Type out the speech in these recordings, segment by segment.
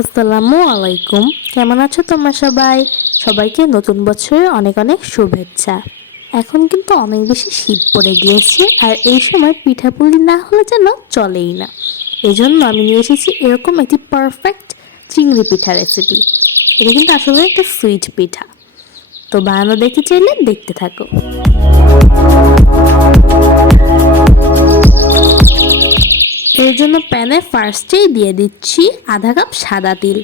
আসসালামু আলাইকুম। কেমন আছো তোমরা সবাই? সবাইকে নতুন বছরের অনেক অনেক শুভেচ্ছা। এখন কিন্তু অনেক বেশি শীত পড়ে গিয়েছে, আর এই সময় পিঠাপুলি না হলে যেন চলেই না। এজন্য আমি নিয়ে এসেছি এরকম একটি পারফেক্ট চিংড়ি পিঠা রেসিপি। এটা কিন্তু আসলে একটা সুইট পিঠা। তো বানানো দেখতে চাইলে দেখতে থাকো। এর জন্য প্যানে ফার্স্টেই দিয়ে দিচ্ছি আধা কাপ সাদা তিল।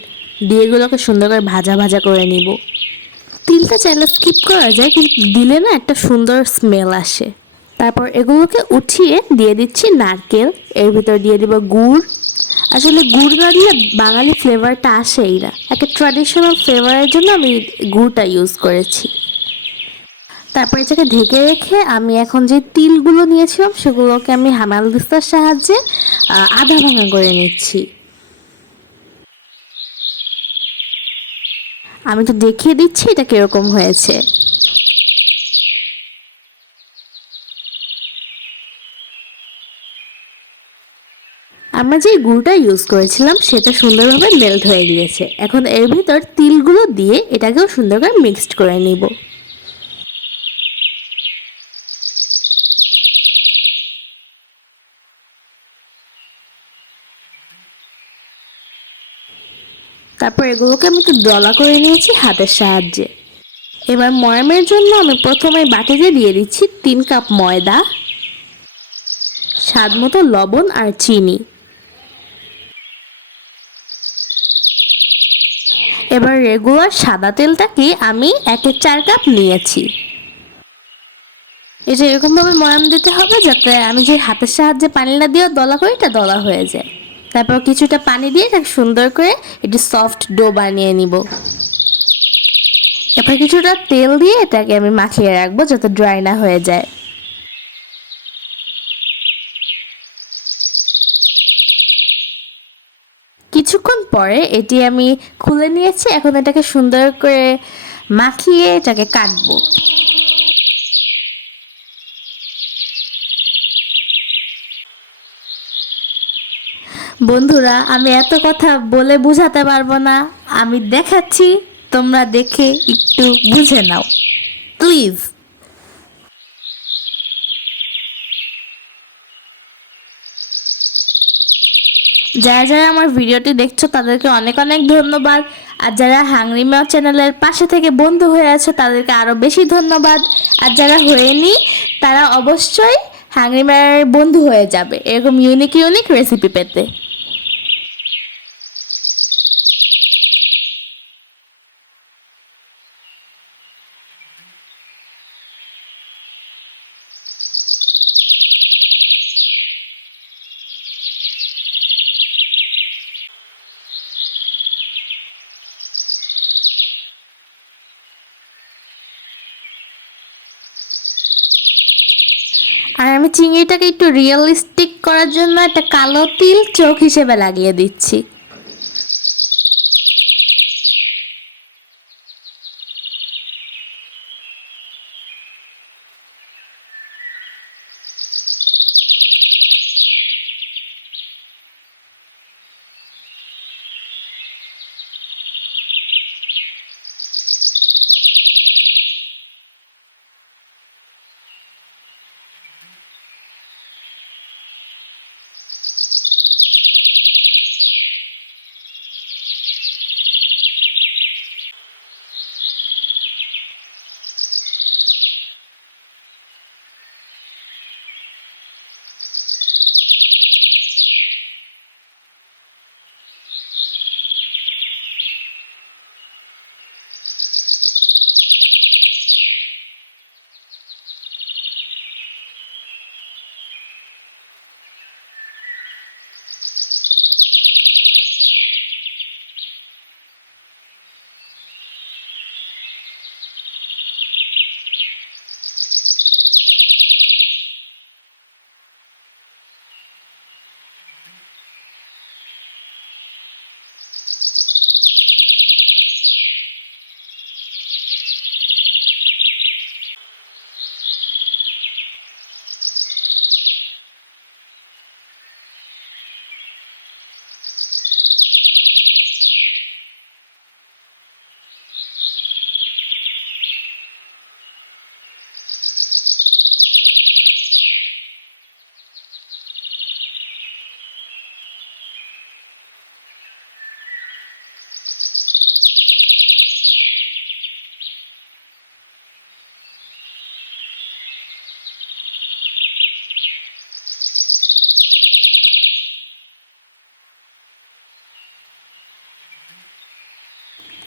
দিয়ে এগুলোকে সুন্দর করে ভাজা ভাজা করে নিব। তিলটা চাইলে স্কিপ করা যায়, কিন্তু দিলে না একটা সুন্দর স্মেল আসে। তারপর এগুলোকে উঠিয়ে দিয়ে দিচ্ছি নারকেল। এর ভিতর দিয়ে দিব গুড়। আসলে গুড় না দিলে বাঙালি ফ্লেভারটা আসেই না। একটা ট্র্যাডিশনাল ফ্লেভারের জন্য আমি গুড়টা ইউজ করেছি। তারপর এটাকে ঢেকে রেখে আমি এখন যে তিলগুলো নিয়েছিলাম সেগুলোকে আমি হামাল দিস্তার সাহায্যে আধা ভাঙা করে নিচ্ছি। আমি তো দেখিয়ে দিচ্ছি এটা কিরকম হয়েছে। আমরা যে গুড়টা ইউজ করেছিলাম সেটা সুন্দরভাবে মেল্ট হয়ে গিয়েছে। এখন এর ভিতর তিলগুলো দিয়ে এটাকেও সুন্দর করে মিক্সড করে নিব। তারপর এগুলোকে আমি একটু দলা করে নিয়েছি হাতের সাহায্যে। এবার ময়ামের জন্য আমি প্রথমে বাটিতে দিয়ে দিচ্ছি 3 কাপ ময়দা, স্বাদ মতো লবণ আর চিনি। এবার রেগুলার সাদা তেলটাকে আমি 1/4 কাপ নিয়েছি। এটা এরকমভাবে ময়াম দিতে হবে যাতে আমি যে হাতের সাহায্যে পানিটা দিয়ে দলা করি এটা দলা হয়ে যায়। তারপর কিছুটা পানি দিয়ে এটাকে সুন্দর করে একটু সফট ডো বানিয়ে নিব। এরপর কিছুটা তেল দিয়ে এটাকে আমি মাখিয়ে রাখবো যাতে ড্রাই না হয়ে যায়। কিছুক্ষণ পরে এটি আমি খুলে নিয়েছি। এখন এটাকে সুন্দর করে মাখিয়ে এটাকে কাটবো। বন্ধুরা, আমি এত কথা বলে বুঝাতে পারবো না। আমি দেখাচ্ছি, তোমরা দেখে একটু বুঝে নাও প্লিজ। যারা যারা আমার ভিডিওটি দেখছো তাদেরকে অনেক অনেক ধন্যবাদ। আর যারা হাংরি মেও চ্যানেলের পাশে থেকে বন্ধু হয়ে আছে তাদেরকে আরও বেশি ধন্যবাদ। আর যারা হয়নি তারা অবশ্যই হাংরি মেয়ের বন্ধু হয়ে যাবে এরকম ইউনিক ইউনিক রেসিপি পেতে। আর আমি চিংড়িটাকে একটু রিয়েলিস্টিক করার জন্য একটা কালো তিল চোখ হিসেবে লাগিয়ে দিচ্ছি।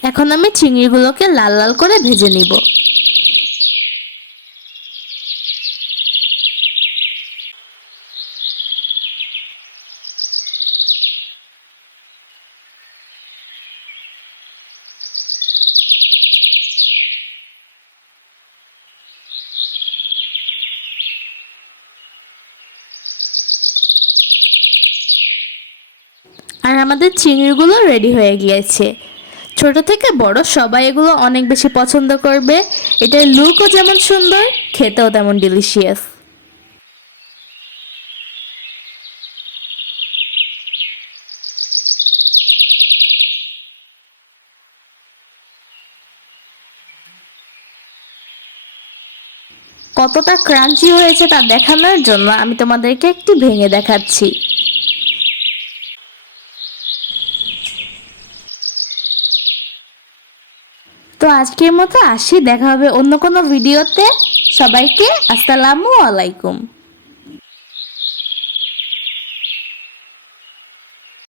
এখন আমি চিংড়িগুলোকে লাল লাল করে ভেজে নিব। আর আমাদের চিংড়িগুলো রেডি হয়ে গিয়েছে। ছোট থেকে বড় সবাই এগুলো অনেক বেশি পছন্দ করবে। এটার লুকও যেমন সুন্দর, খেতেও তেমন ডিলিশিয়াস। কতটা ক্রাঞ্চি হয়েছে তা দেখানোর জন্য আমি তোমাদেরকে একটু ভেঙে দেখাচ্ছি। তো আজকের মতো আসি, দেখা হবে অন্য কোনো ভিডিওতে। সবাইকে আসসালামু আলাইকুম।